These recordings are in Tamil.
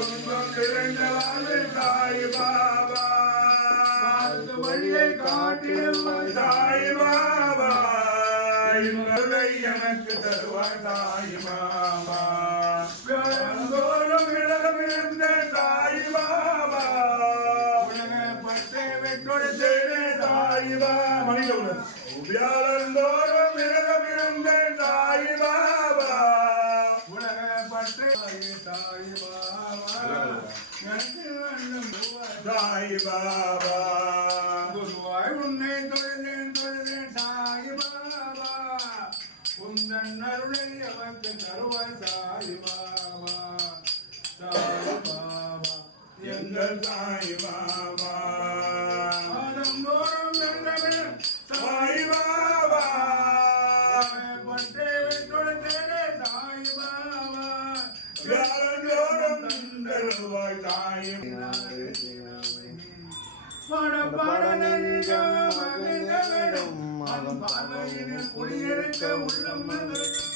துன்பம் நிறைந்த வாழ்வு சாய் பாபா வாழ்க்கை வழியை காட்டிடுவாய் சாய் பாபா எனக்கு தருவாய் சாய் பாபா வியாழந்தோறும் இடமிருந்த சாய் பாபா உலகப்பட்டை வெற்றொடுத்தேனே சாய் பாபா வியாழந்தோறும் இடமிருந்த சாய் பாபா பாபா சாய் பாபா குருவாய் உன்னை தொழிலேன் தொழிலேன் சாய் பாபா உந்தன் அருளை அவருக்கு தருவாய் சாய் பாபா சாய் பாபா எங்கள் சாய் பாபா பாட பாட நெஞ்சம் மகிழ்ந்தவிடும் அவன் பார்வையினில் குடியிருக்க உள்ளம் மகிழும்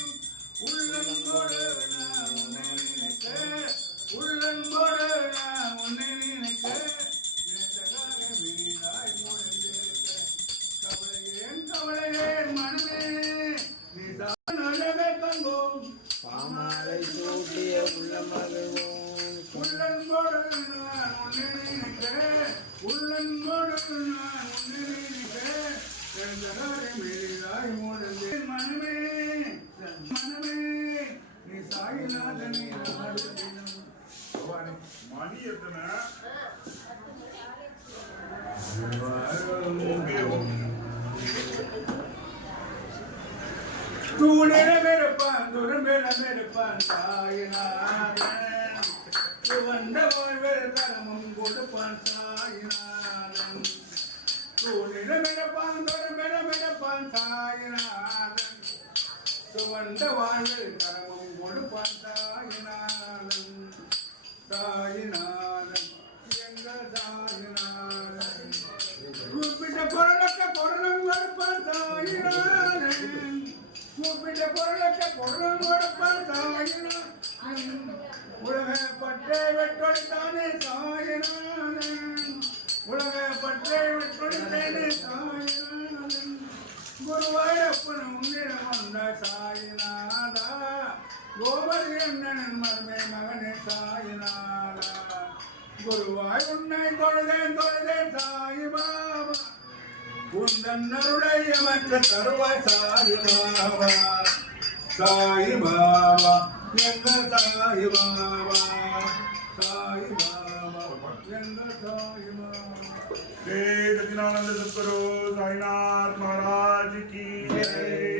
தூணிடமிருப்பான் துரும்பிடமிருப்பான் சாயினாரன் வந்த வாழ்வில் தரமும் கொடுப்பான் சாயினாரன் தூணிடமிருப்பான் துரும்பிடமிருப்பான் சாயினாரன் சுவந்த வாழ்வில் தரமும் கொடுப்பான் சாயினாரன் சாயினாரன் உன்னிடம் வந்த சாயினாதா கோபதி அண்ணன் மருமை மகனே சாயினாதா குருவாய் உன்னை தொழுதேன் தொழுதேன் சாய் பாபா உந்தன் அருளை எமக்கு தருவாய் சாய் பாபா சாய் பாபா எங்கள் சாய் பாபா சாய் பாபா எங்கள் சாய் பாபா जय सचिदानंद सदगुरु साईनाथ महाराज की जय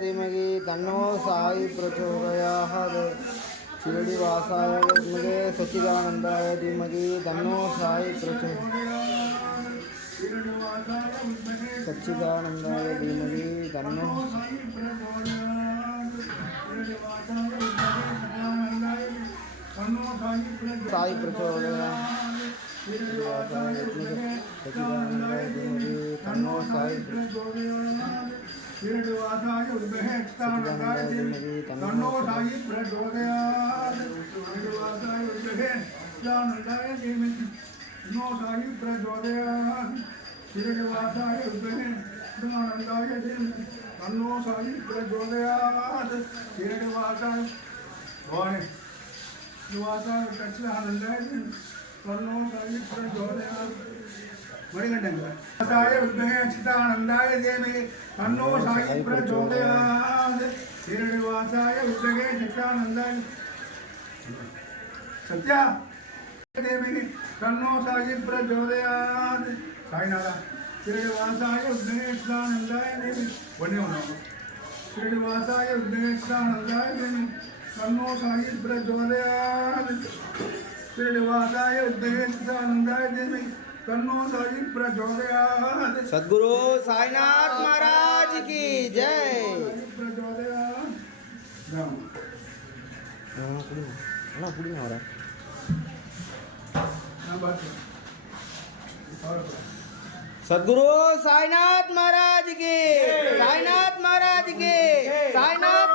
ധീമഹി തന്നോ സായി പ്രചോദയാഹത് ശിരടിവാസായ വിദ്മഹേ സച്ചിദാനന്ദായ ധീമഹി തന്നോ സായി പ്രചോ സച്ചിദാനന്ദായ ധീമഹി തന്നോ സായി പ്രചോദയാ तन्नो सावित्री ಶ್ರೀನಿವಾಸಾಯ ವಿದ್ಮಹೆ ಚಿತ್ತಾನಂದಾಯ ದೇವಿ ತನ್ನೋಟಾಯಿ ಪ್ರಚೋದಯಾತ್ ಶ್ರೀನಿವಾಸಾಯ ವಿದ್ಮಹೆ ಚಿತ್ತಾನಂದಾಯ ದೇವಿ ತನ್ನೋಟಾಯಿ ಪ್ರಚೋದಯಾತ್ ಶ್ರೀನಿವಾಸಾಯ ವಿದ್ಮಹೆ ಚಿತ್ತಾನಂದಾಯ ದೇವಿ ತನ್ನೋಟಾಯಿ ಪ್ರಚೋದಯಾತ್ ಶ್ರೀನಿವಾಸಾಯ ಭವಾನಿ ಶ್ರೀನಿವಾಸಾಯ ಕಚ್ಚಿದ ಆನಂದಾಯ ದೇವಿ மடிகண்டனாய வித்மகே சித்தானந்தாய தேமே தன்னோ சாயி பிரச்சோதயாத் திருநிவாசாய வித்மகே சித்தானந்தாய சத்யா தேமே தன்னோ சாயி பிரச்சோதயாத் சாய்நாதா திருநிவாசாய வித்மகே சித்தானந்தாய தேமே ஒன்னே ஒன்று திருநிவாசாய வித்மகே சித்தானந்தாய தேமே தன்னோ சாயி பிரச்சோதயாத் सदगुरु साईनाथ महाराज की जय। प्रचोदयात् सदगुरु साईनाथ महाराज की साईनाथ महाराज की साईनाथ